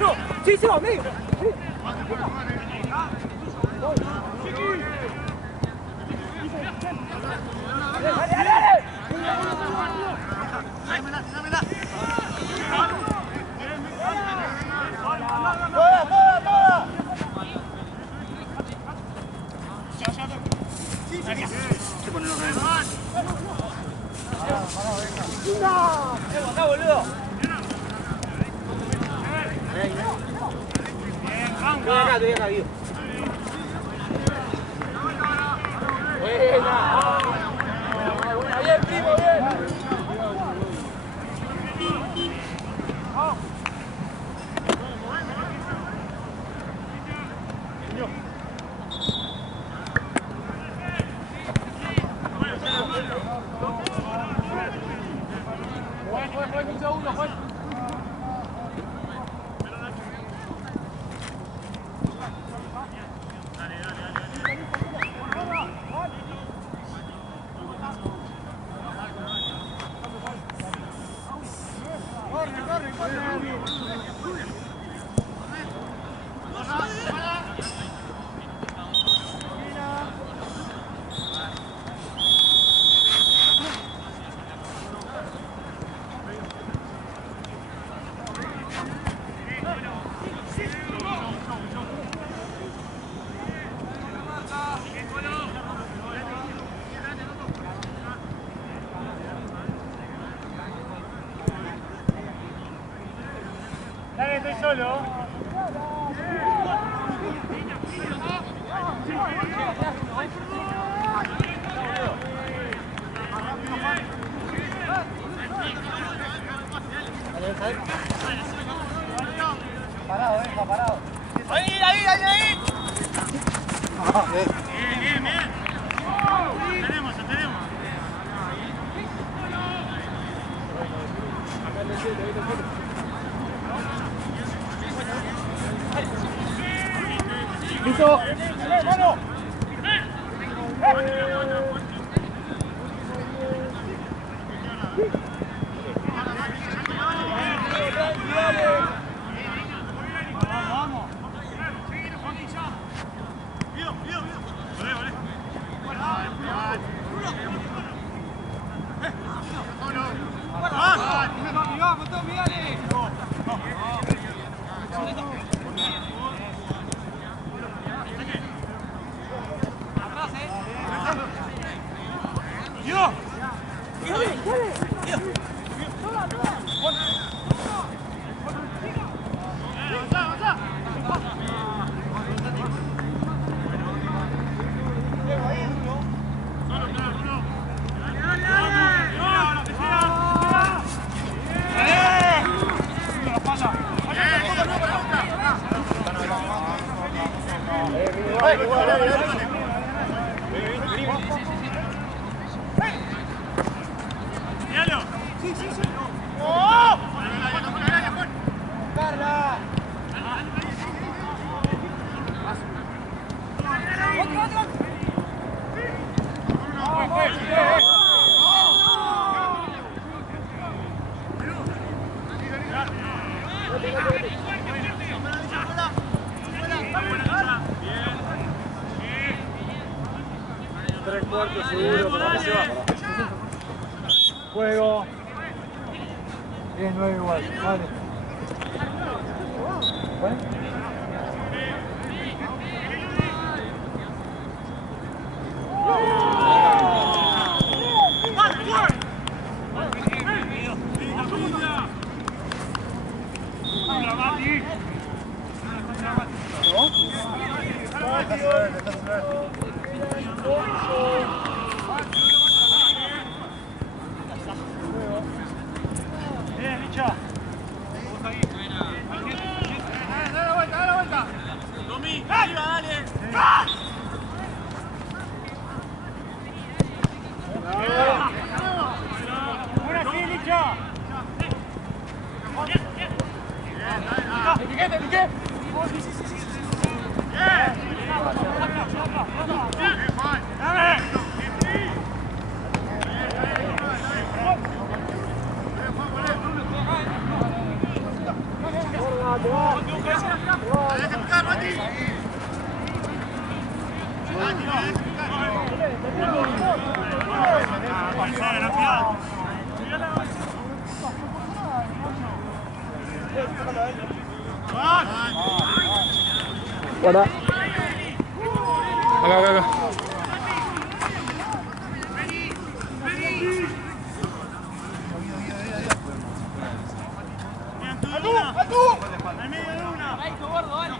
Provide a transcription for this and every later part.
No, sí, se va, medio. ¡Acá, boludo! Estoy acá, Guido. Buena, bien, primo, bien. Un segundo, Juan. Dale, estoy solo. Parado, parado. Ahí. Bien. Tenemos. ¡Listo! ¡Mano! Vamos. Tres cuartos seguro, pero no se va. Juego. 10-9 igual. Vale. ¿Vale? Bien, Licha. Dale la vuelta. Domi, arriba, dale. Buena, sí, Licha. Piqué. Sí. Bien. Guarda. Acá. ¡Al medio de una! ¡Gordo, dale!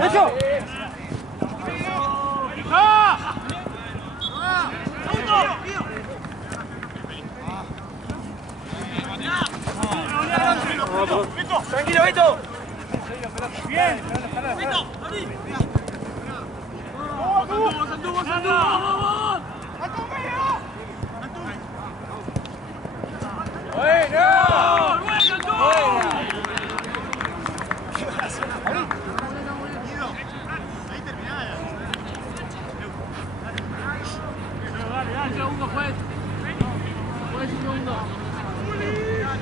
¡Eso! ¡Tranquilo, Vito! ¡Bien! ¡Vito! ¡Abrí! ¡Vamos, vamos!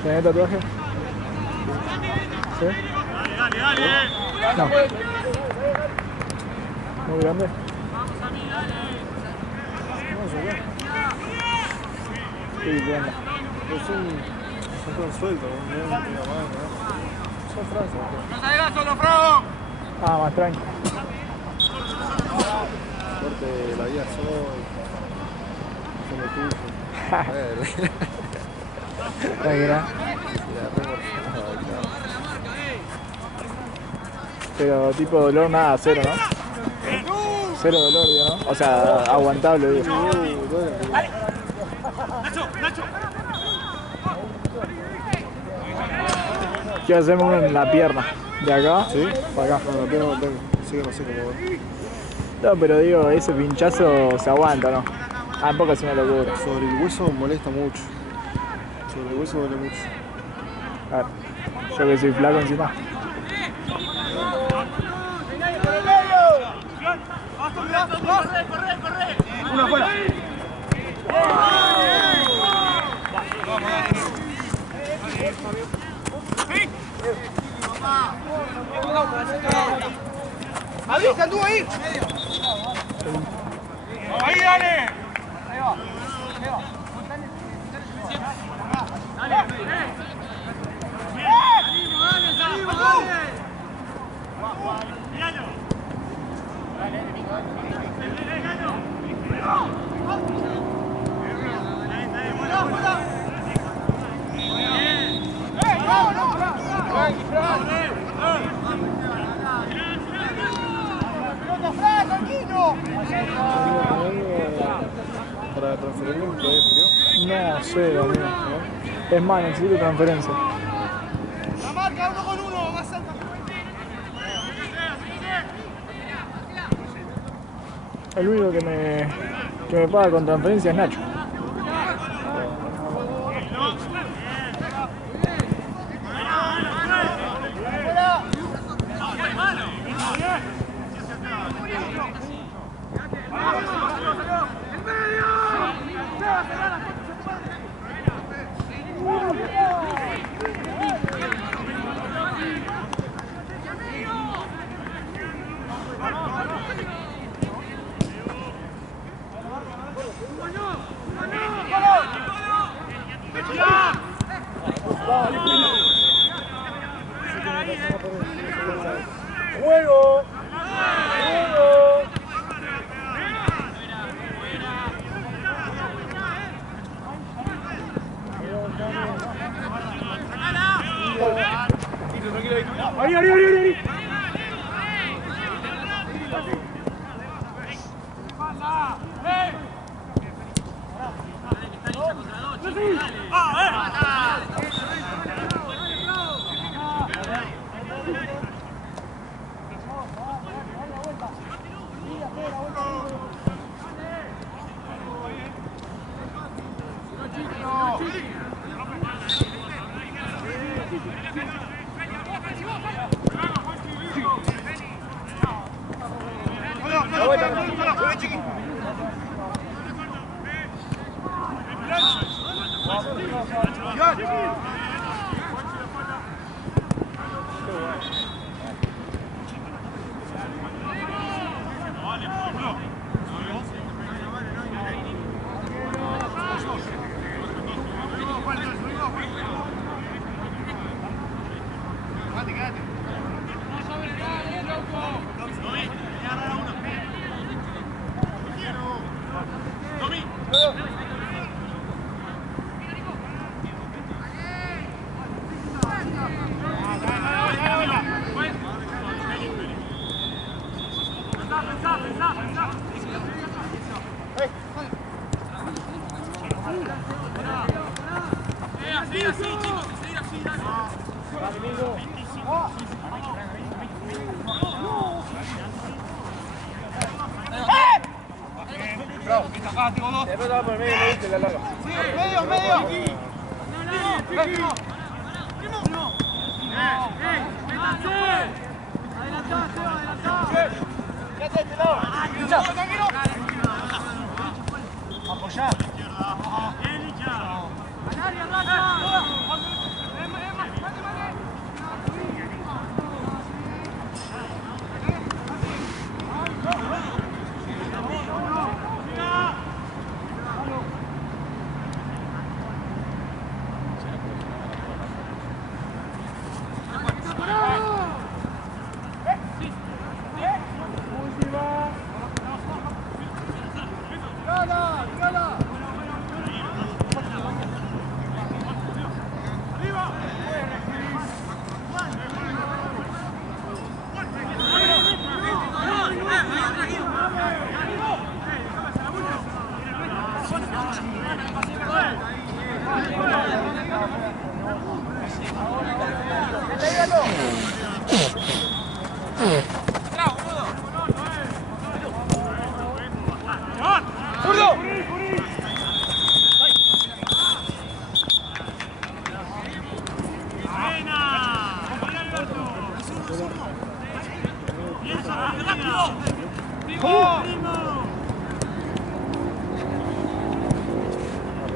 ¿Tenés tatuaje? ¿Sí? Dale. No. Muy grande. No sé qué. Sí, ¿qué onda? Son todos sueltos, ¿no? Son frases. ¡No salgas solo, Frao! Ah, más tranqui. Corte la vida soy. Son de tuyo. Tranquila. Pero tipo dolor nada, cero, ¿no? Cero dolor, digo, ¿no? O sea, aguantable, digo. ¡Nacho! Quiero hacerme uno en la pierna. ¿De acá? ¿Sí? Para acá. No, la pierna no tengo. Así que no sé cómo va. No, pero digo, ese pinchazo se aguanta, ¿no? Tampoco es una locura. Sobre el hueso molesta mucho. Sobre el hueso duele mucho. A ver, yo que soy flaco encima. ¡Corre! Uno afuera. ¡Avisa, anduvo ahí! ¡Ahí, dale! Ahí va. Para transferirlo, ¿me puede frío? No sé, amigo. Es más, necesito transferencia. La marca 1 con 1, más cerca. El único que me paga con transferencia es Nacho. ¡Juego! ¡Ari!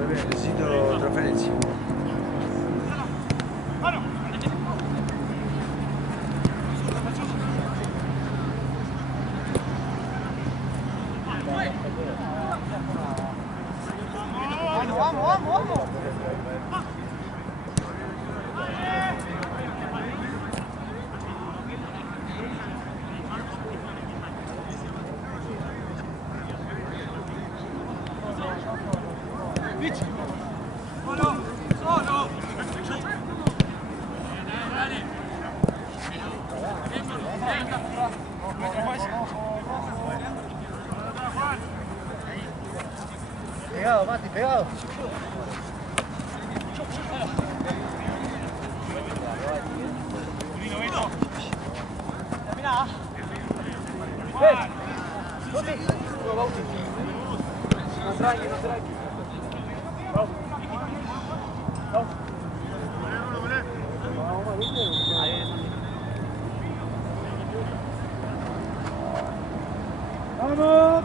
Necesito transferencia. Pegado, Mati, pegado. ¡Vamos!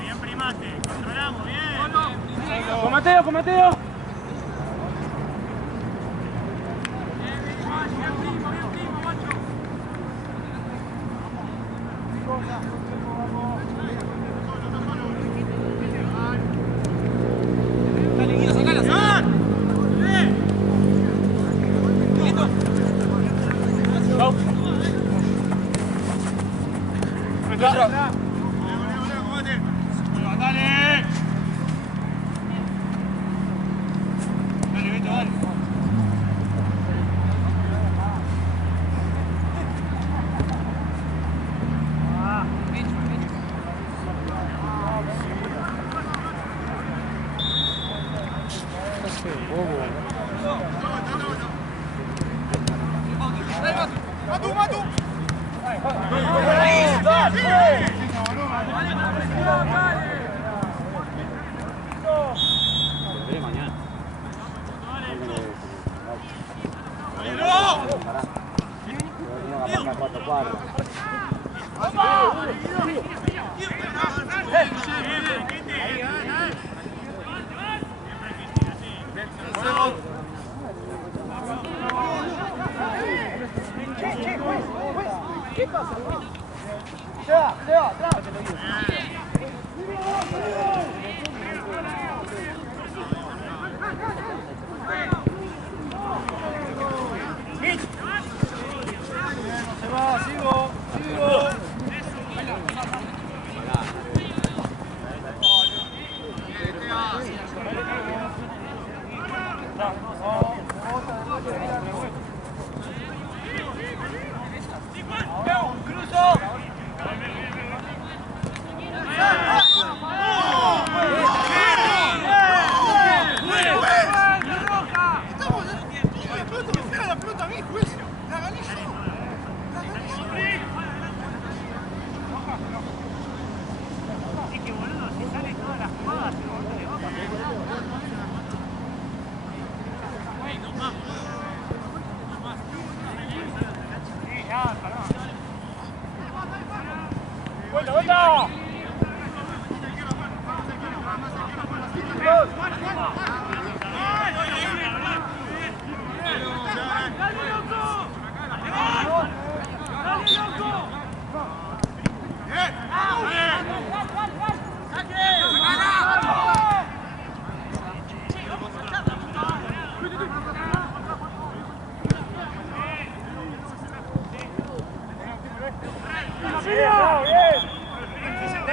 Bien primate, controlamos, bien. ¡Con Mateo, con Mateo!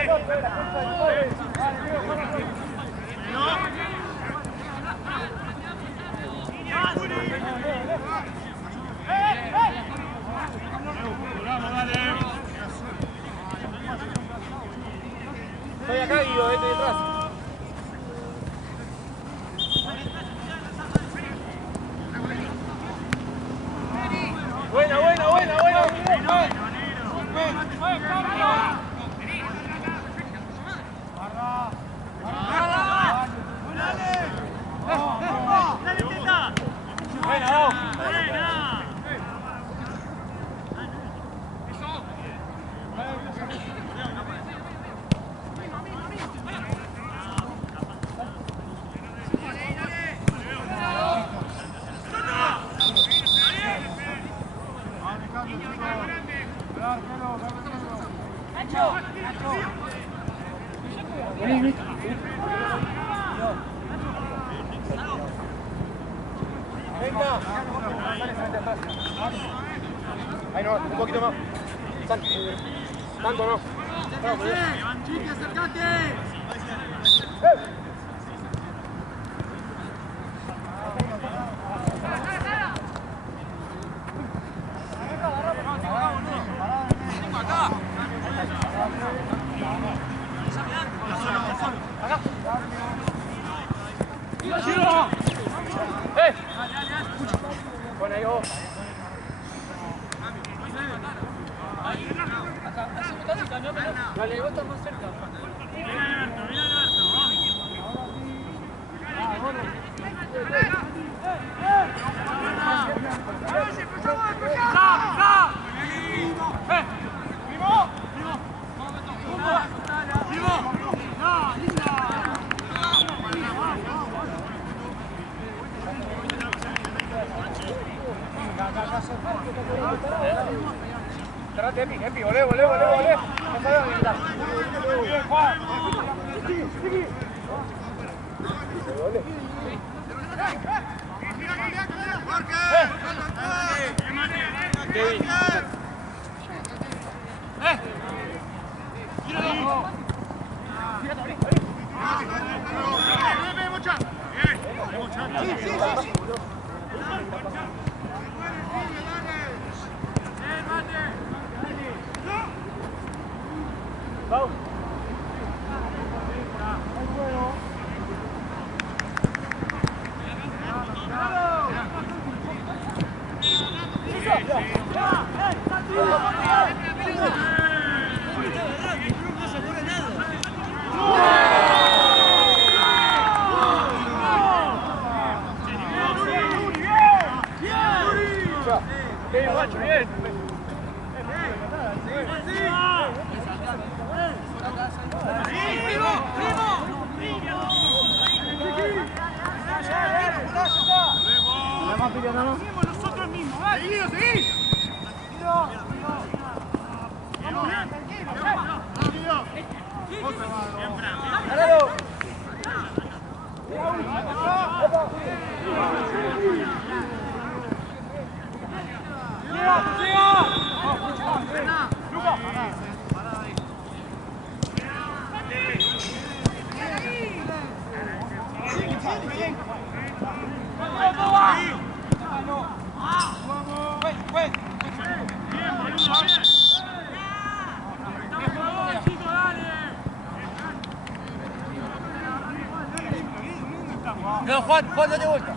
Estoy acá y yo estoy detrás. Buena. Ahí no, un poquito más. Tanto no. Chiqui, acércate. Bueno, ahí vos. Dale, vos estás más cerca. Cerrate, Epi, volé. No sabes habilitar. Bien, Juan. Bien, guacho, bien. Nosotros mismos, ¿vale? Seguí. No, Juan, date vuelta.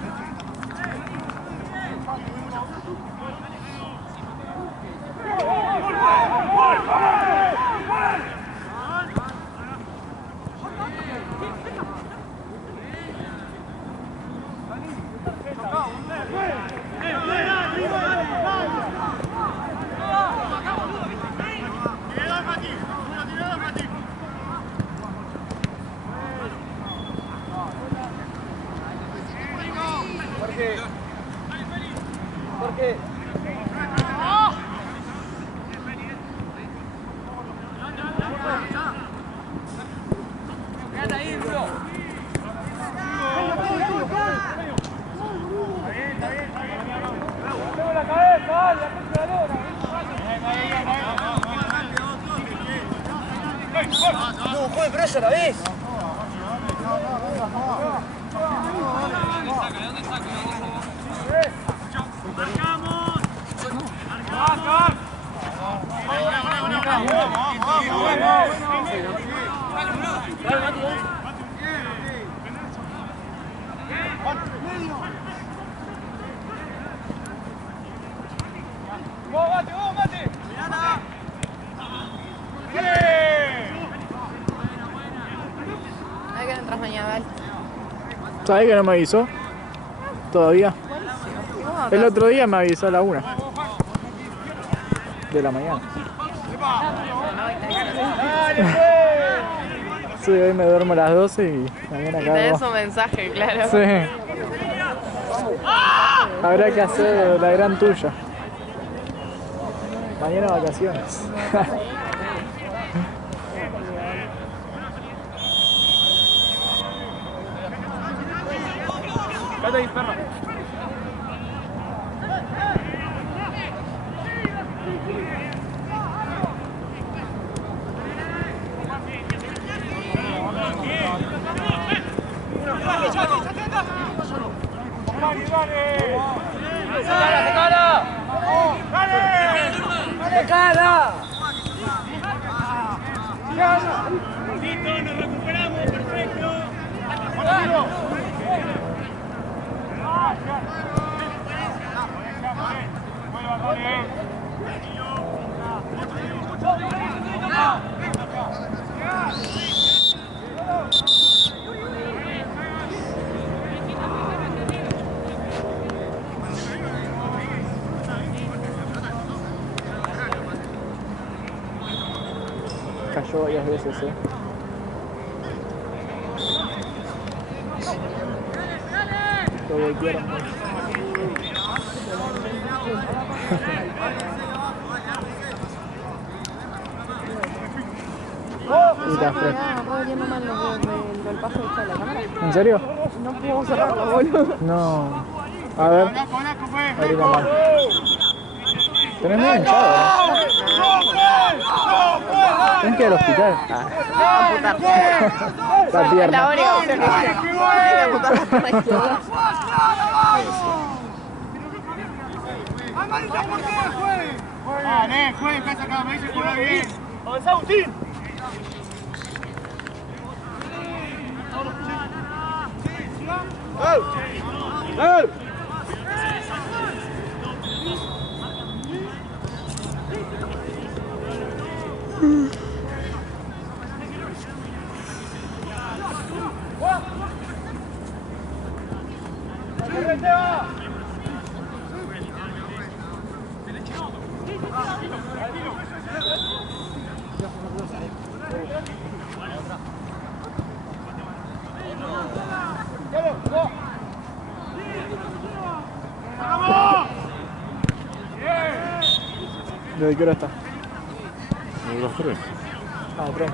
¿Por qué? Quédate ahí, bro. Tengo la cabeza, dale, la lona. No, joder, pero eso a la vez. Hay que entrar mañana, dale. ¿Sabés que no me avisó? Todavía. El otro día me avisó a la 1 de la mañana. Sí, hoy me duermo a las 12 y mañana Y tenés acabo. un mensaje, claro. Sí. Habrá que hacer la gran tuya. Mañana vacaciones. Quédate ahí, perra. Listo, nos recuperamos, perfecto. Cayó varias veces, Lo golpearon mucho. Y está fresco. Estaba viendo mal del paso de la cámara. ¿En serio? No puedo cerrarlo, boludo. No. A ver. Abrí la mano. Tenés medio hinchado, ¿no? Tenés que ir al hospital. Amputar. La La pierna. única opción que queda. Hay que amputar la pierna izquierda. Juegue, pesa acá, me dice que juega bien. Avanzá, Agustín. ¿Desde qué hora está? Las 3. Ah, 3.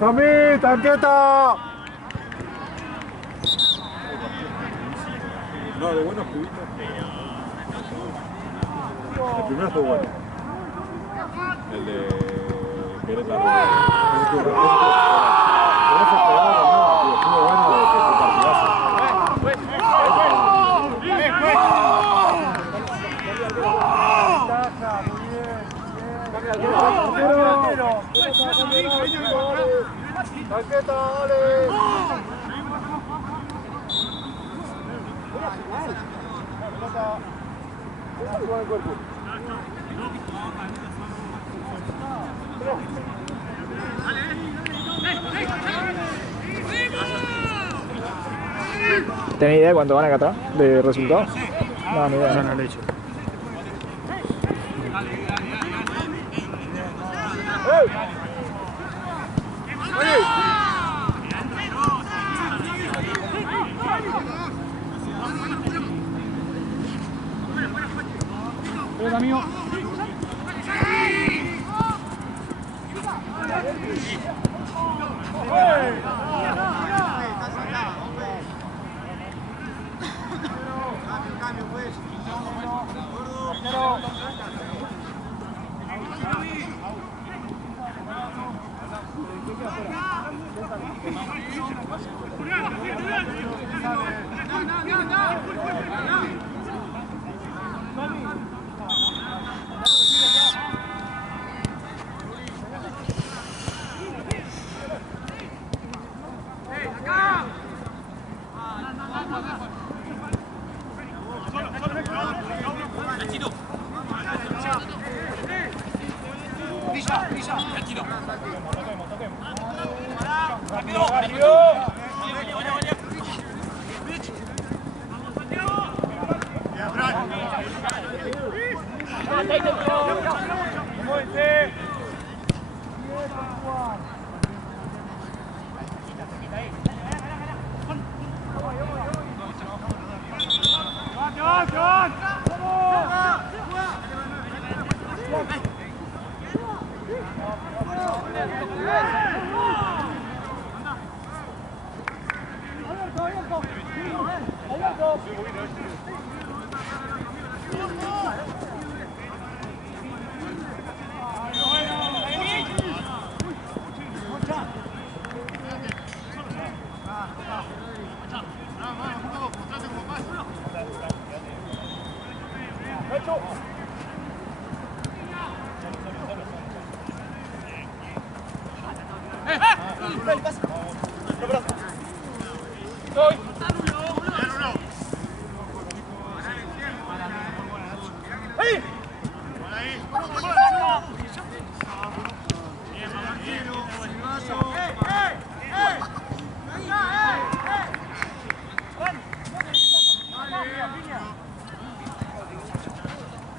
¡Tommy, tanqueta! No, de buenos pibitos. El primero estuvo bueno. El de Querétaro. Ese estuvo bueno de que fue partidazo. Tanqueta, dale. ¿Tenés idea de cuánto van a Qatar? ¿De resultados? No, ni idea. No le he hecho. amigo.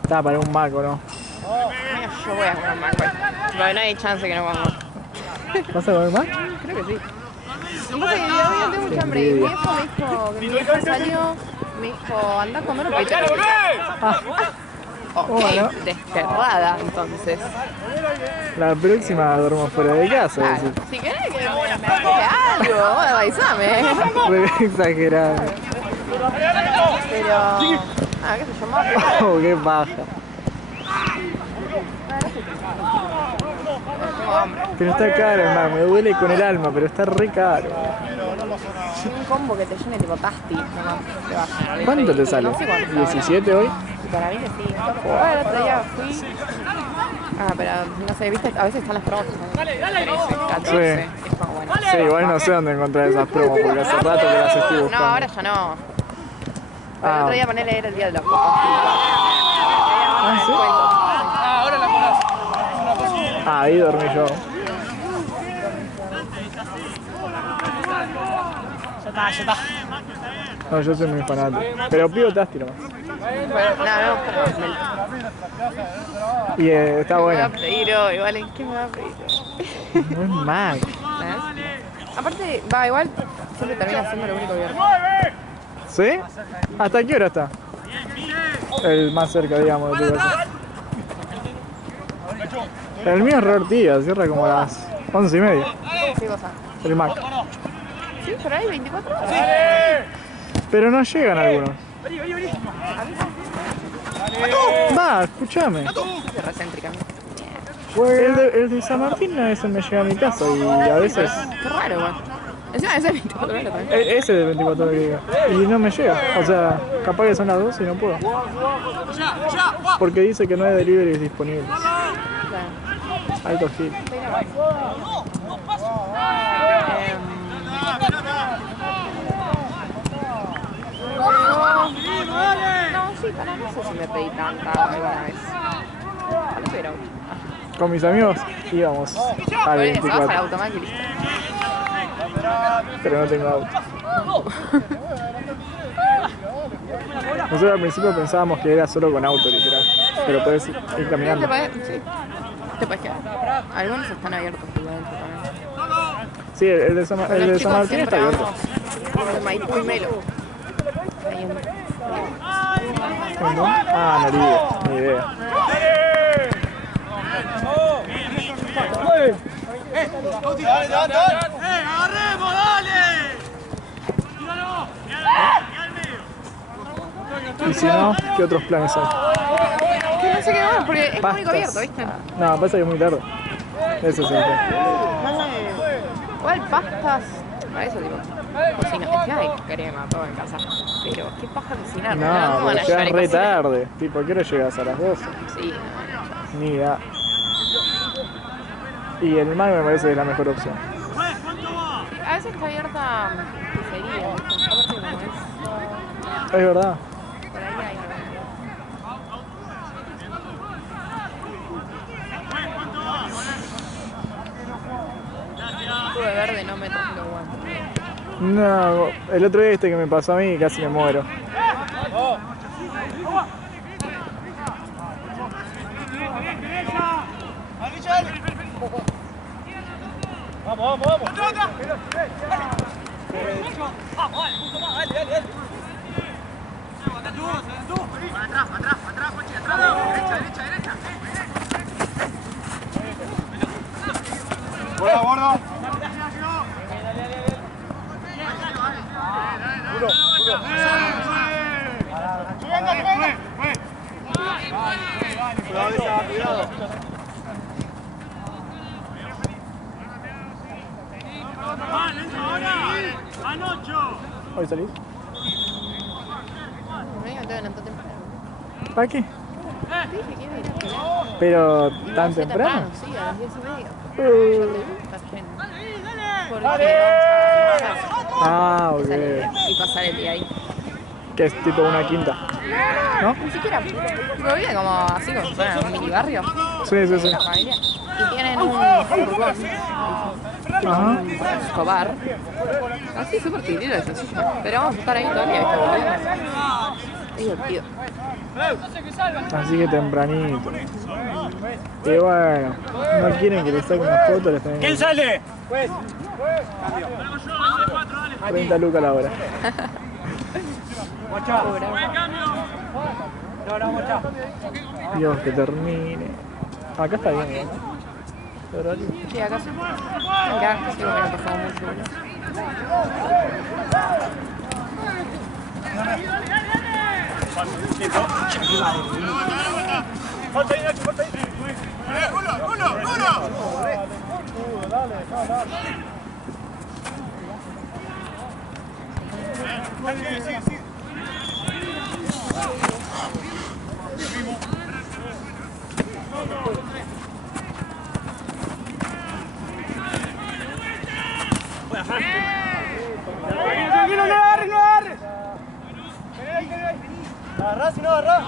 Está para un maco, ¿no? Yo voy a comer Mac, pero no hay chance que no vamos. ¿Vas a comer más? Creo que sí. No sé, yo tengo mucha hambre y mi hijo me dijo que mi hijo salió, me dijo, anda a comer un poquito. Ok, Bueno. desterrada entonces. La próxima duermo fuera de casa. Claro, decís. si querés que me algo, vos avísame. Re exagerado. Pero, qué se llama. Oh, qué baja. Tengo hambre. Pero está caro, hermano. Me duele con el alma, pero está re caro. Un combo que te llene tipo pasty, nomás te va a llenar. ¿Cuánto te sale? No sé cuánto está ¿17 hoy? ahora. Y para mí que sí. Bueno, el otro día fui. Pero no sé, viste, a veces están las promos. 13, 14. Sí. Es como bueno. Sí, igual no sé dónde encontrar esas promos, porque hace rato que las estoy No, buscando. ahora ya no. Pero el Ah. otro día ponerle era el día de los cocos. Ah, ¿sí? Ahora la pones. Ah, ahí dormí yo. Ya está. No, yo soy muy fanático. Pero pido Tasti nomás. Bueno, no, Y está me va a buena. pedir hoy, ¿vale? ¿Qué me va a pedir hoy? No es mal. Aparte, va igual, siempre termina siendo lo único que veo. ¿Sí? ¿Hasta qué hora está? El más cerca, digamos, de tu casa. El mío es re ortiga, cierra como a las 11:30. ¿Qué cosa? El Mac. Sí, pero hay 24 horas. Pero no llegan algunos. Va, escúchame. Qué recéntrica. El de San Martín a veces me llega a mi casa y a veces... Qué raro, igual. Encima ese es 24 horas también. Ese de 24 horas que llega. Y no me llega. O sea, capaz que son las 2 y no puedo. Porque dice que no hay deliveries disponibles. Alto hit. No, sí, para no sé si me pedí tanta alguna vez. Vale, pero. Con mis amigos íbamos al Se baja el 24. automac y listo. Pero no tengo auto. Nosotros al principio pensábamos que era solo con auto, literal. Pero puedes ir Te caminando. puedes, sí. Te puedes quedar. Algunos están abiertos igual también. Sí, el de San Martín está abierto. El Maipú y Melo. Ahí en... ¿En dónde? Ah, Naribe, ni idea. ¡Agarremos, dale! ¡Tíralo! ¡Y al medio! Y si no, ¿qué otros planes hay? Que no sé qué más, porque es muy Pastas. abierto, ¿viste? No, pasa que es muy tarde. Eso sí. Igual pastas, para eso tipo, cocina. Encima hay crema, todo en casa. Pero, ¿qué paja cocinar? No, van a pero llegar llegas y re cocinar? tarde. Tipo, ¿a qué hora llegas? ¿A las 12? Sí, Ni idea. Y el mar me parece que es la mejor opción. sí, a veces está abierta pizzería, ¿viste? Aparte como es, Es verdad. por ahí hay algo. Jugo de verde no me toco guantes. No, el otro día viste que me pasó a mí y casi me muero. Vamos, vamos, vamos. Guarda, guarda. Duro, duro. Cuidado. ¿Hoy salís? Me digan, te levanto temprano. ¿Para qué? Te dije que iba a ir a pelear. Pero tan Sí, temprano. Sí, a las 10:30. Yo te digo, estás bien. Porque vamos a Ah, ok. y pasar el día ahí. Que es tipo una quinta. ¿No? Ni siquiera. Tipo, vive como así, como si fuera un mini barrio. Sí, sí, sí. La familia. Y tienen un furgón. Ajá. Escobar. Así súper chiquitito y sencillo. Pero vamos a estar ahí todo el día, ¿viste? Volviendo. Es divertido. Así que tempranito. Y bueno, no quieren que les saque una foto, les tengan ¿Quién sale? 30 lucas la hora. Dios, que termine. Acá está bien, ¿no? ¿El horario? Sí, acá sí. Acá sí, porque no pasamos mucho. Tranquilo, no agarres, no agarres. Agarrá, si no agarrá.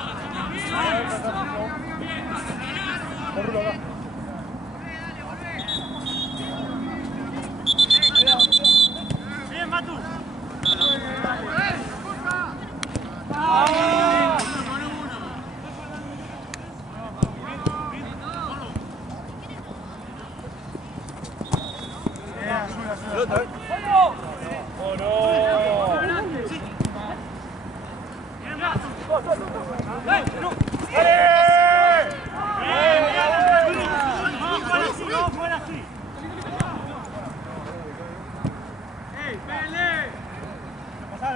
Bien, Matu.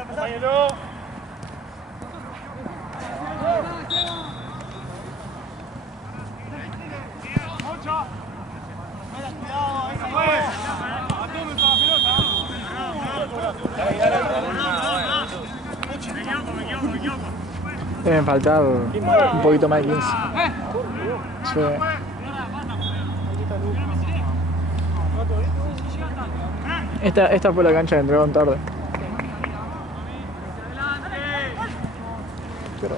Compañero. Deben faltar un poquito más de 15. Sí. Esta fue la cancha que entregaron tarde. Pero...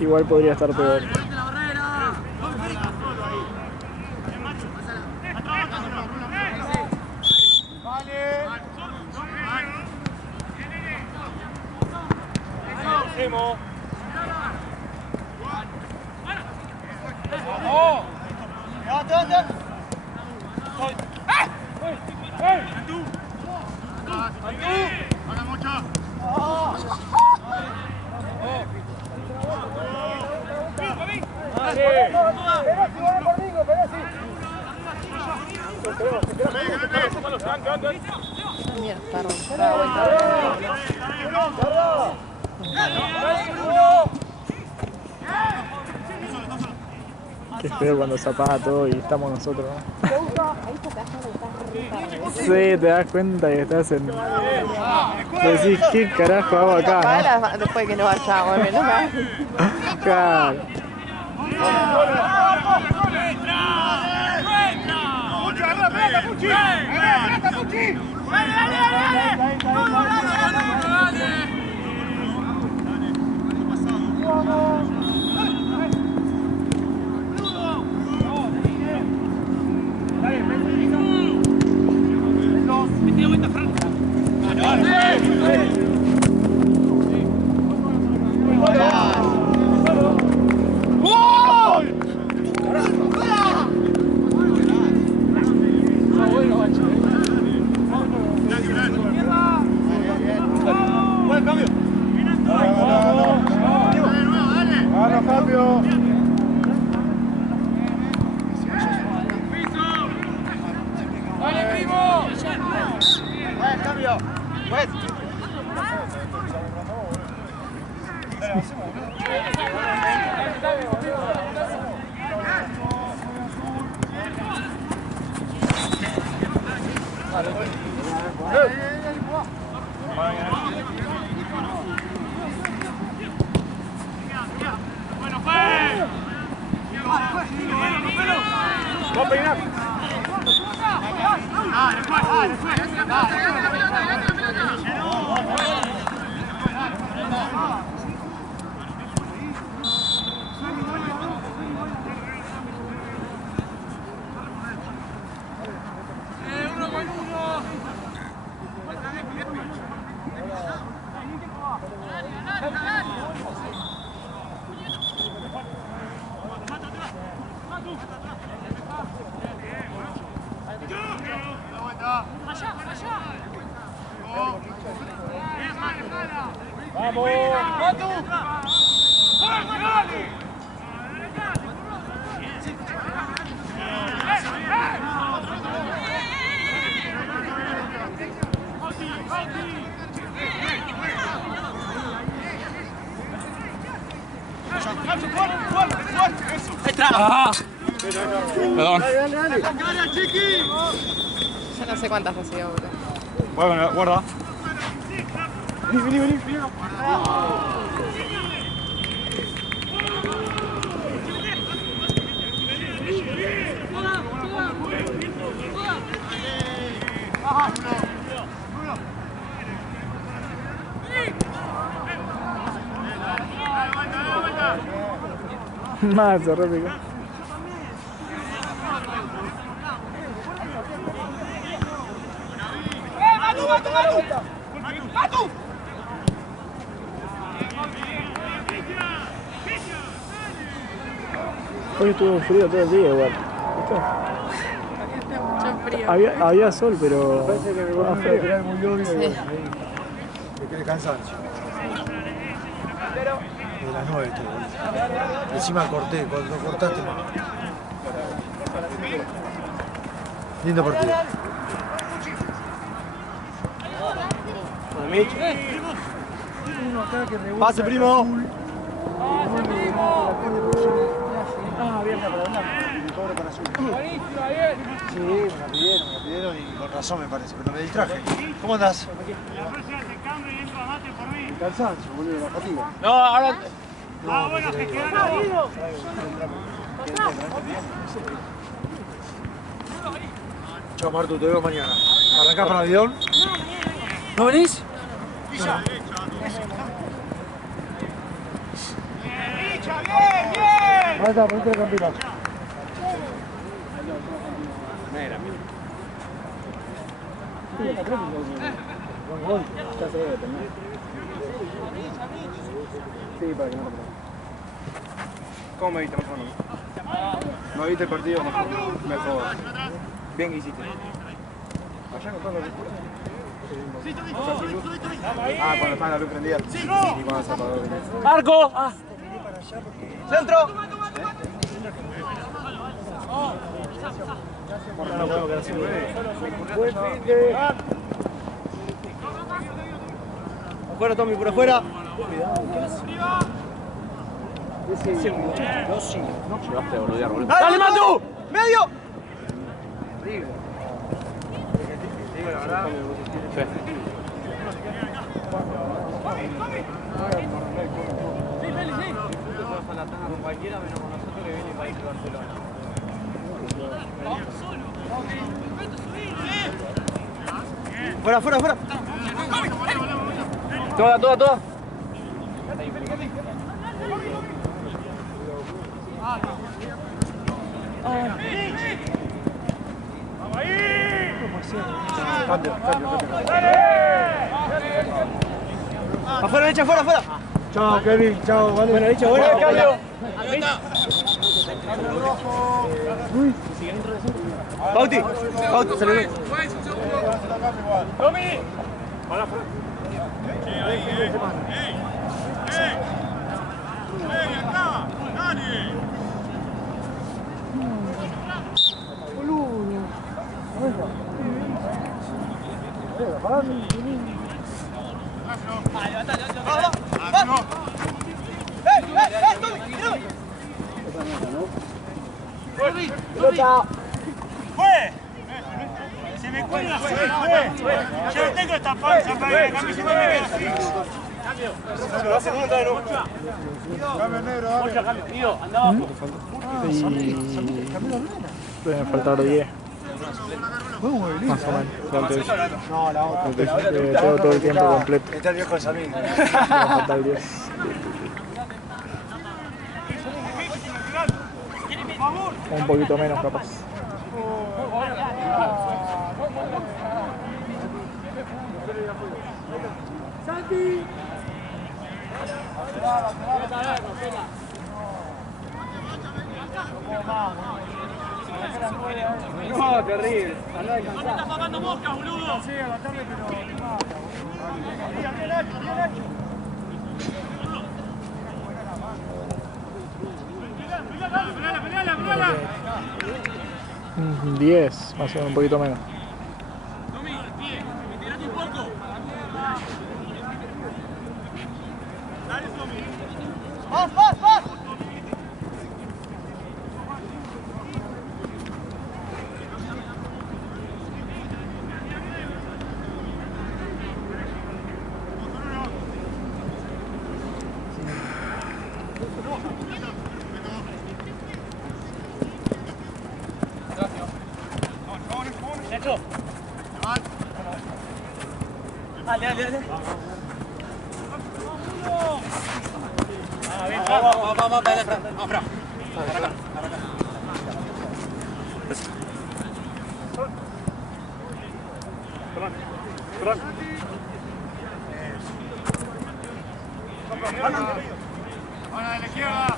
igual podría estar peor. Hacemos. Mierda, está rompiendo. Qué feo cuando se apaga todo y estamos nosotros, ¿no? Sí, te das cuenta que estás en... Decís, ¿qué carajo hago acá? Para después que nos vayamos, menos mal. Claro. Perdón. Yo no sé cuántas recibió, boludo. Bueno, guarda. Vení. Más, se repicó. Hoy estuvo frío todo el día igual. Mucho frío. Había sol, pero... Parece que me estaba volví a frío. tirar muy obvio y bueno, ahí me quedé cansancio. De las 9 estoy, boludo. Encima corté, cuando cortaste más. Lindo partido. Pase, primo. Ah, bien, para adelante. Me cobro para azul. Sí, me la pidieron y con razón me parece, pero me distraje. ¿Cómo andás? Cansancio, boludo, la fatiga. No, ahora. No, bueno, que quedaron. Chao, Martu, te veo mañana. ¿Arrancás para el bidón? ¿No venís? Ahí está, ponete la campera. Buen gol. Ya se debe tener. Sí, para que no lo ponga. ¿Cómo me viste, mejor no? ¿No viste el partido? Mejor. Bien que hiciste. Allá con toda la locura. Ah, cuando está la luz prendida. Y cuando se apagó. ¡Marco! ¡Centro! Buen fin de... Afuera, Tommy, por afuera. Ese muchacho quedó sin. Llegaste a boludear, boludo. ¡Dale, Matu! ¡Medio! Sí. Fuera, fuera, fuera. Toda. Cambio. Afuera, derecha, afuera. Chao, Kevin, chao, vale. Buena derecha, buena. Cambio. Bauti, sale. ¡Tommy! ¡Fue! Se me cuelga, fue. Yo no tengo esta panza para que a mí se me queda así. Deben faltar 10. Más o menos. Antes, No, la otra. tengo todo el tiempo completo. Está el viejo de Samir. Deben faltar 10. Un poquito menos capaz. No, terrible. Andá a descansar. ¡Estás pagando mosca, boludo! Sí, a la tarde, pero... ¡Peleala! 10, más o menos, un poquito menos. Tommy, al pie, tirate un poco. Dale, Tommy. ¡Vas! Dale. Vamos, dale, Fran. ¡Ahora de la izquierda!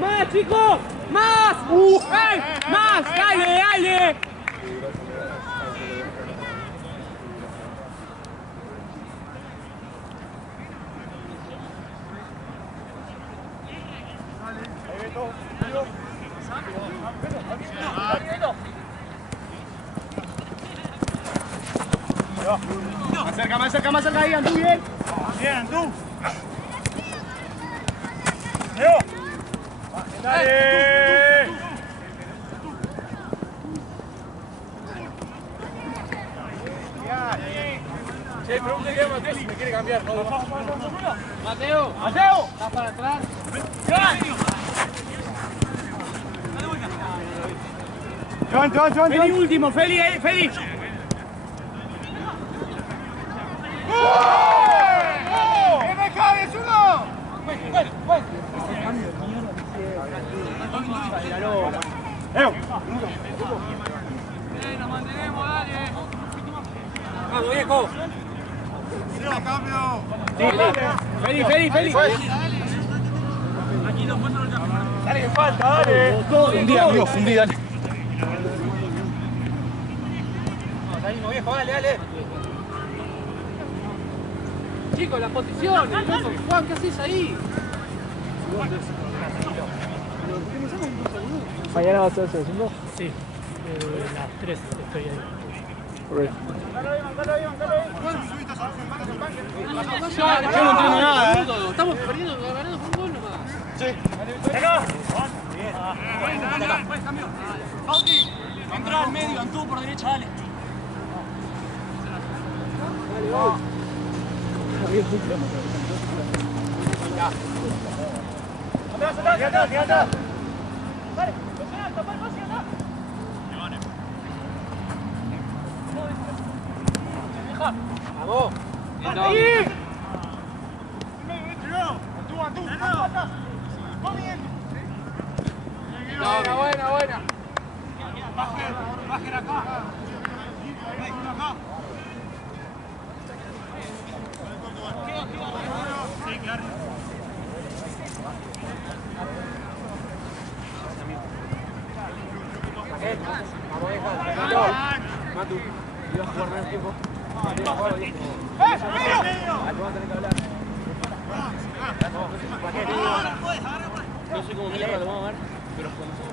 ¡Más, chicos! ¡Más! ¡Ey! ¡Más! ¡Dale! Más cerca ahí, Andú, bien. Bien, Andú. Leo. Dale. Che, pregúntale a Mateo si me quiere cambiar. Mateo. ¿Estás para atrás? Joan. Feli último, Feli. ¡Que me cabe, uno! Nos mantenemos, dale. ¡Vamos, viejo! ¡Cambio! Feli. ¡Dale, que falta, dale! Fundí, dale. Salimos, viejo, dale. Chicos, las posiciones. Juan, ¿qué haces ahí? ¿Mañana vas a estar haciendo 5? Sí, las 3 estoy ahí. Ok. Yo no entiendo nada, Estamos perdiendo, ganando por un gol nomás. Bauti, entra al medio, Antú por derecha, dale. Atrás. Dale, presioná, tapá el pase y andá. Vamos. ¡Ahí! Antú. Comiendo. Buena. Bajen acá. Sí, claro. Matu, ibas a jugar menos tiempo. ¡Miro! No sé cómo mierda lo vamos a ver, pero cuando somos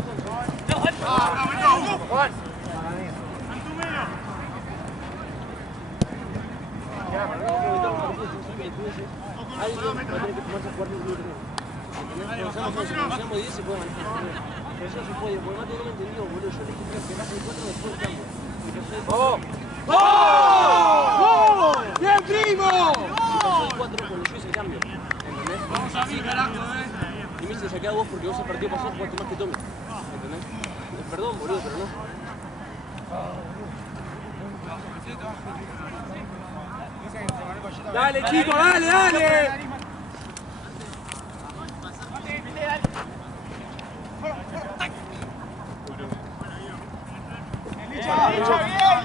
alguien va a tener que tomarse a jugar de un grupo. Cuando seamos 11, cuando seamos 10 se puede manejar. Pero eso se puede, porque Mati no me entendió, boludo. Yo le dije que pegase el 4 después del cambio. ¡Vamos! ¡Bien, primo! Yo el 4 cuando yo hice el cambio. ¿Entendés? Vamos a mí, carajo, Y me dice, saqué a vos porque vos el partido pasado jugaste más que Tommy. ¿Entendés? Perdón, boludo, pero no. Dale, chico, dale.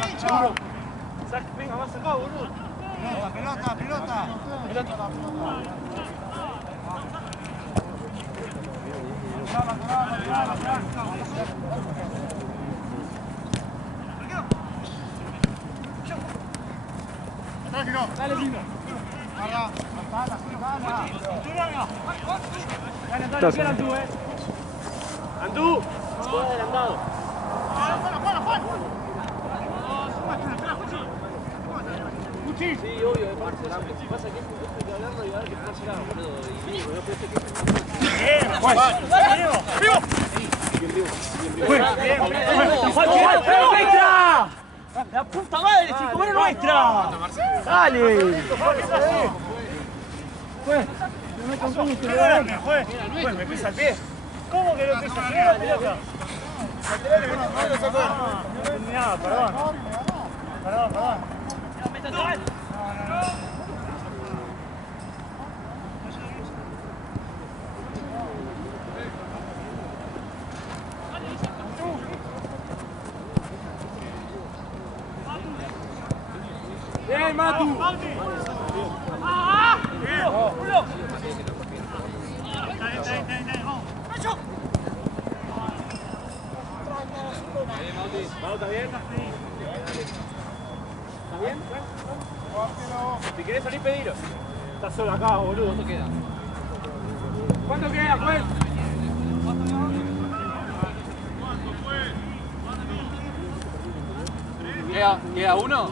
Licha. Venga, más acá, boludo. Pelota. Dale, Pino. Gracias. ¡Andú! Todo adelantado. Sí, obvio, de parce. Pasa que esto hay que hablarlo y a ver qué pasa acá, boludo. Y mínimo, no puede ser que... ¡La puta madre, chico! ¡Bueno nuestra! Dale. Me pisa el pie. ¿Cómo que no pisa? Llega la pelota. No, perdón. Bien, Matu. ¿Está bien? ¿Está bien? Si querés salir, pedilo. Estás solo acá, boludo. ¿Cuánto queda? ¿Cuánto queda, juez? ¿Queda uno?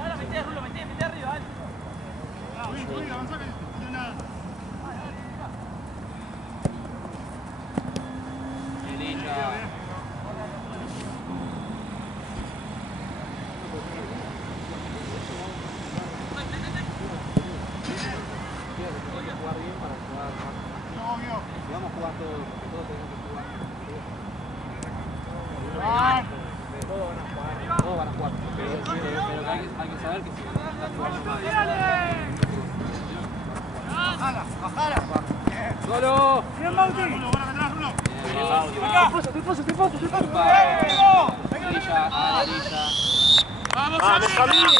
Ahora metí arriba, dale. Avanzá que no tiene nada. Vamos a jugar todos, porque todos tenemos que jugar. Todos van a jugar. Pero hay que saber que si estás jugando. Bajala. ¡Solo! Bien, Bauti. Acá. Te paso. Amarilla. ¡Vamos, Camilo!